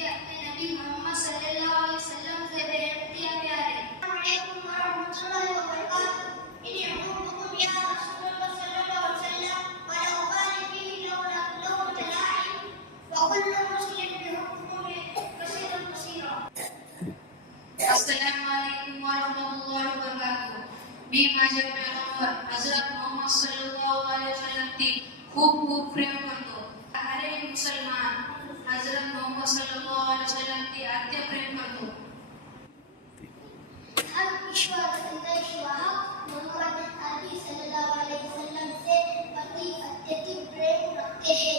मुझे अपने नबी मोहम्मद सल्लल्लाहु अलैहि वसल्लम से बेनती है प्यारे। अस्सलामु अलैकुम वरहमतुल्लाहि वबरकातुहू। इन्नी उम्मुकुम या रसूलल्लाह सल्लल्लाहु अलैहि वसल्लम व ला उबाली फीही लौ तलाइन व कुल्लु मुस्लिम बिहुक्मुहि कसीरन कसीरा। अस्सलामु अलैकुम वरहमतुल्लाहि वबरकातुहू। मी माझ्या पैगंबर हजरत मोहम्मद सल्लल्लाहु अलैहि वसल्लम ती खूप खूप प्रेम करतो। अरे मुसलमान, हजरत मोहम्मद सल्लल्लाहु अलैहि वसल्लम ती अत्य प्रेम करतो। हम ईश्वर मोहम्मद अली सल्लल्लाहु अलैहि वसल्लम से अति अत्यधिक प्रेम रखते हैं।